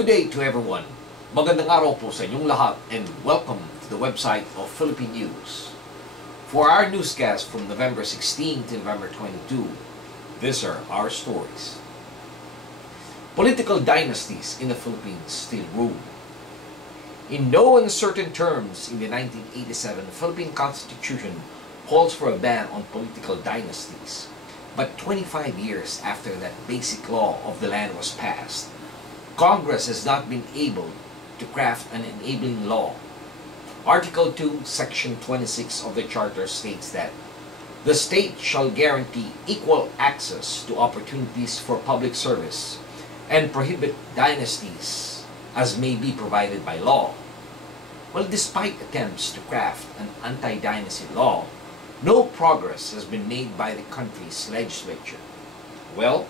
Good day to everyone. Magandang araw po sa inyong lahat and welcome to the website of Philippine News. For our newscast from November 16 to November 22, these are our stories. Political dynasties in the Philippines still rule. In no uncertain terms, in the 1987 Philippine Constitution calls for a ban on political dynasties. But 25 years after that basic law of the land was passed, Congress has not been able to craft an enabling law. Article 2, Section 26 of the Charter states that the state shall guarantee equal access to opportunities for public service and prohibit dynasties as may be provided by law. Well, despite attempts to craft an anti-dynasty law, no progress has been made by the country's legislature. Well,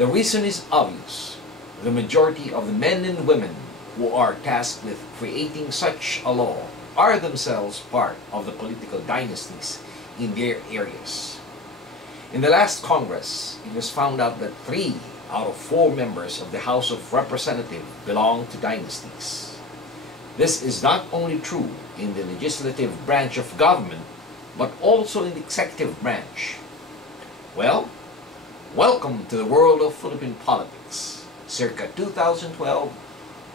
the reason is obvious. The majority of the men and women who are tasked with creating such a law are themselves part of the political dynasties in their areas. In the last Congress, it was found out that 3 out of 4 members of the House of Representatives belong to dynasties. This is not only true in the legislative branch of government, but also in the executive branch. Well, welcome to the world of Philippine politics, circa 2012,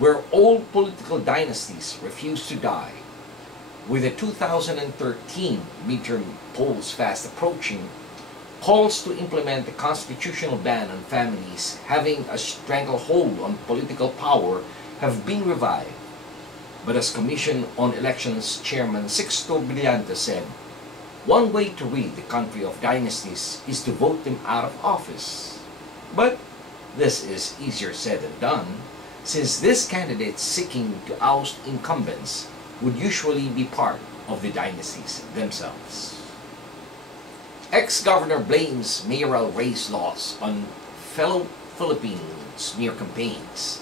where old political dynasties refuse to die. With the 2013 midterm polls fast approaching, calls to implement the constitutional ban on families having a stranglehold on political power have been revived. But as Commission on Elections Chairman Sixto Brillante said, one way to rid the country of dynasties is to vote them out of office. But this is easier said than done, since these candidates seeking to oust incumbents would usually be part of the dynasties themselves. Ex-governor blames mayoral race loss on fellow Philippines smear campaigns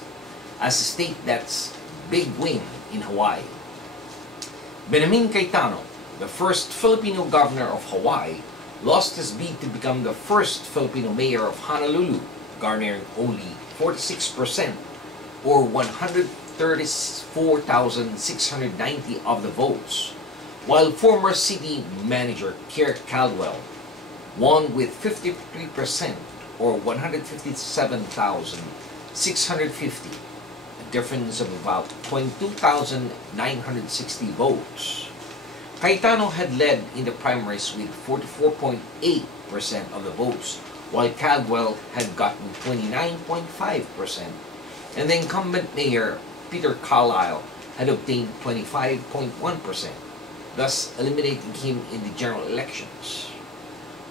as a state that's big win in Hawaii. Benjamin Cayetano, the first Filipino governor of Hawaii, lost his bid to become the first Filipino mayor of Honolulu, garnering only 46% or 134,690 of the votes, while former city manager Kirk Caldwell won with 53% or 157,650, a difference of about 22,960 votes. Cayetano had led in the primaries with 44.8% of the votes, while Caldwell had gotten 29.5%, and the incumbent mayor, Peter Carlisle, had obtained 25.1%, thus eliminating him in the general elections.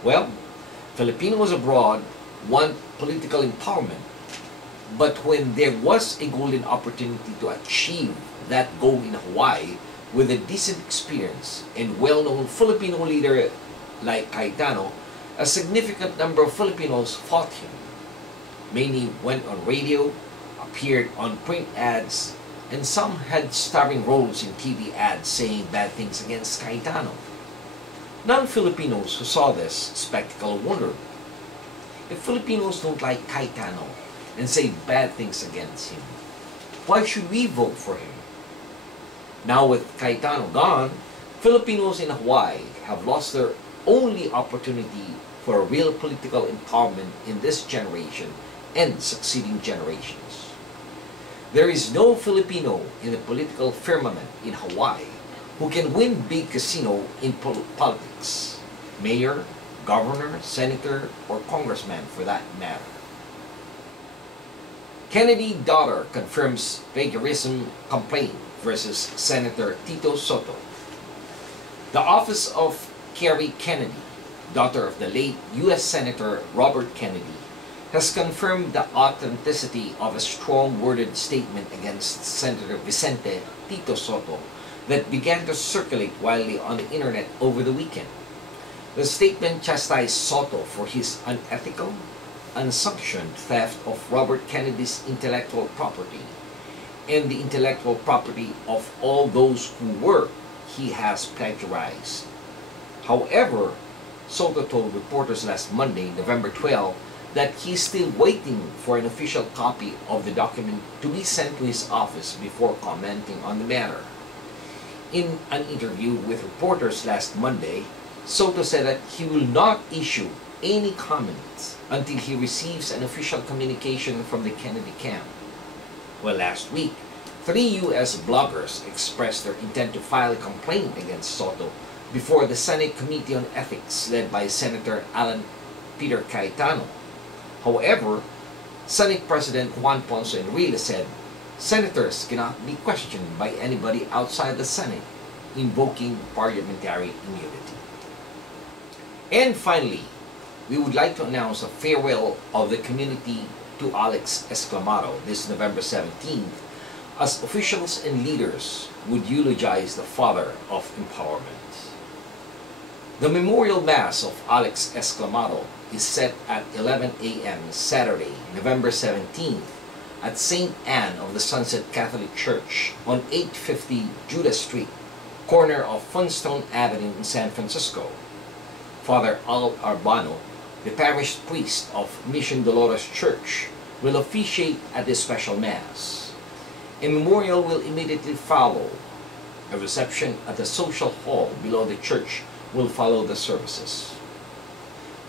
Well, Filipinos abroad want political empowerment, but when there was a golden opportunity to achieve that goal in Hawaii with a decent experience and well-known Filipino leader like Cayetano, a significant number of Filipinos fought him. Many went on radio, appeared on print ads, and some had starring roles in TV ads saying bad things against Cayetano. Non-Filipinos who saw this spectacle wondered, if Filipinos don't like Cayetano and say bad things against him, why should we vote for him? Now with Cayetano gone, Filipinos in Hawaii have lost their only opportunity for a real political empowerment in this generation and succeeding generations. There is no Filipino in the political firmament in Hawaii who can win big casino in politics, mayor, governor, senator, or congressman for that matter. Kennedy daughter confirms plagiarism complaint versus Senator Tito Soto. The office of Kerry Kennedy, daughter of the late U.S. Senator Robert Kennedy, has confirmed the authenticity of a strong-worded statement against Senator Vicente Tito Soto that began to circulate widely on the internet over the weekend. The statement chastised Soto for his unethical, unsanctioned theft of Robert Kennedy's intellectual property and the intellectual property of all those whose work he has plagiarized. However, Soto told reporters last Monday, November 12, that he's still waiting for an official copy of the document to be sent to his office before commenting on the matter. In an interview with reporters last Monday, Soto said that he will not issue any comments until he receives an official communication from the Kennedy camp. Well, last week, 3 U.S. bloggers expressed their intent to file a complaint against Soto before the Senate Committee on Ethics led by Senator Alan Peter Cayetano. However, Senate President Juan Ponce Enrile said senators cannot be questioned by anybody outside the Senate, invoking parliamentary immunity. And finally, we would like to announce a farewell of the community to Alex Exclamado this November 17th, as officials and leaders would eulogize the father of empowerment. The memorial mass of Alex Exclamado is set at 11 a.m. Saturday, November 17th at St. Anne of the Sunset Catholic Church on 850 Judah Street, corner of Funstone Avenue in San Francisco. Father Al Arbano, the parish priest of Mission Dolores Church, will officiate at this special mass. A memorial will immediately follow. A reception at the social hall below the church will follow the services.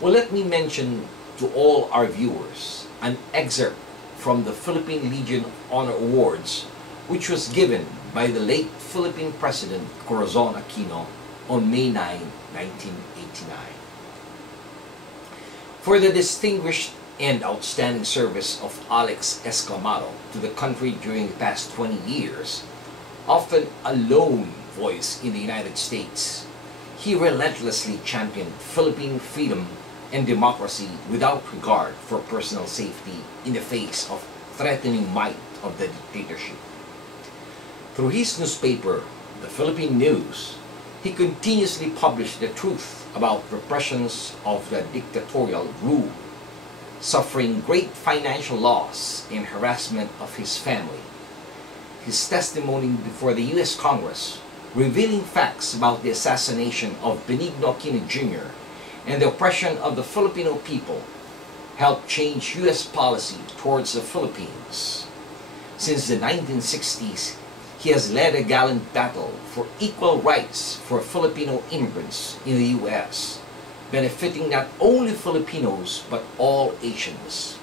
Well, let me mention to all our viewers an excerpt from the Philippine Legion of Honor Awards, which was given by the late Philippine President Corazon Aquino on May 9, 1989. For the distinguished and outstanding service of Alex Exclamado to the country during the past 20 years, often a lone voice in the United States, he relentlessly championed Philippine freedom and democracy without regard for personal safety in the face of threatening might of the dictatorship. Through his newspaper, the Philippine News, he continuously published the truth about repressions of the dictatorial rule, suffering great financial loss and harassment of his family. His testimony before the U.S. Congress, revealing facts about the assassination of Benigno Aquino Jr. and the oppression of the Filipino people, helped change U.S. policy towards the Philippines. Since the 1960s, he has led a gallant battle for equal rights for Filipino immigrants in the U.S., benefiting not only Filipinos but all Asians.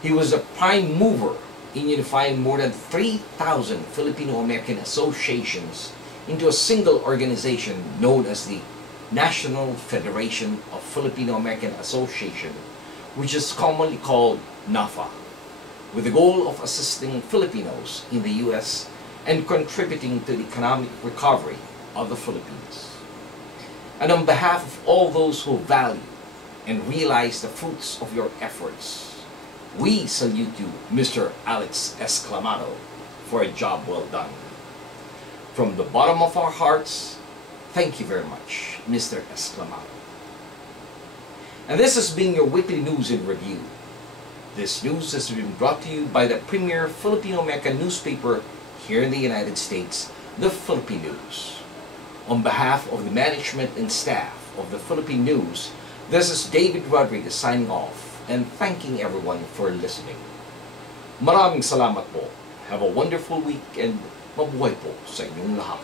He was a prime mover in unifying more than 3,000 Filipino-American associations into a single organization known as the National Federation of Filipino-American Association, which is commonly called NAFA, with the goal of assisting Filipinos in the U.S. and contributing to the economic recovery of the Philippines. And on behalf of all those who value and realize the fruits of your efforts, we salute you, Mr. Alex Exclamado, for a job well done. From the bottom of our hearts, thank you very much, Mr. Exclamado. And this has been your weekly news in review. This news has been brought to you by the premier Filipino-American newspaper here in the United States, the Philippine News. On behalf of the management and staff of the Philippine News, this is David Rodriguez signing off and thanking everyone for listening. Maraming salamat po. Have a wonderful week and mabuhay po sa inyong lahat.